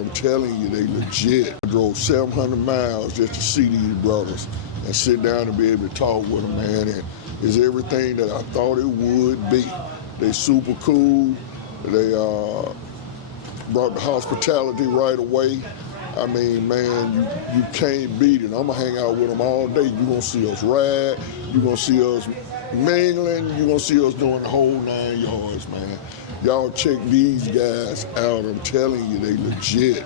I'm telling you, they legit. I drove 700 miles just to see these brothers and sit down and be able to talk with them, man. And it's everything that I thought it would be. They super cool. They brought the hospitality right away. I mean, man, you can't beat it. I'm going to hang out with them all day. You're going to see us ride. You're going to see us mingling. You're going to see us doing the whole 9 yards, man. Y'all check these guys out. I'm telling you, they legit.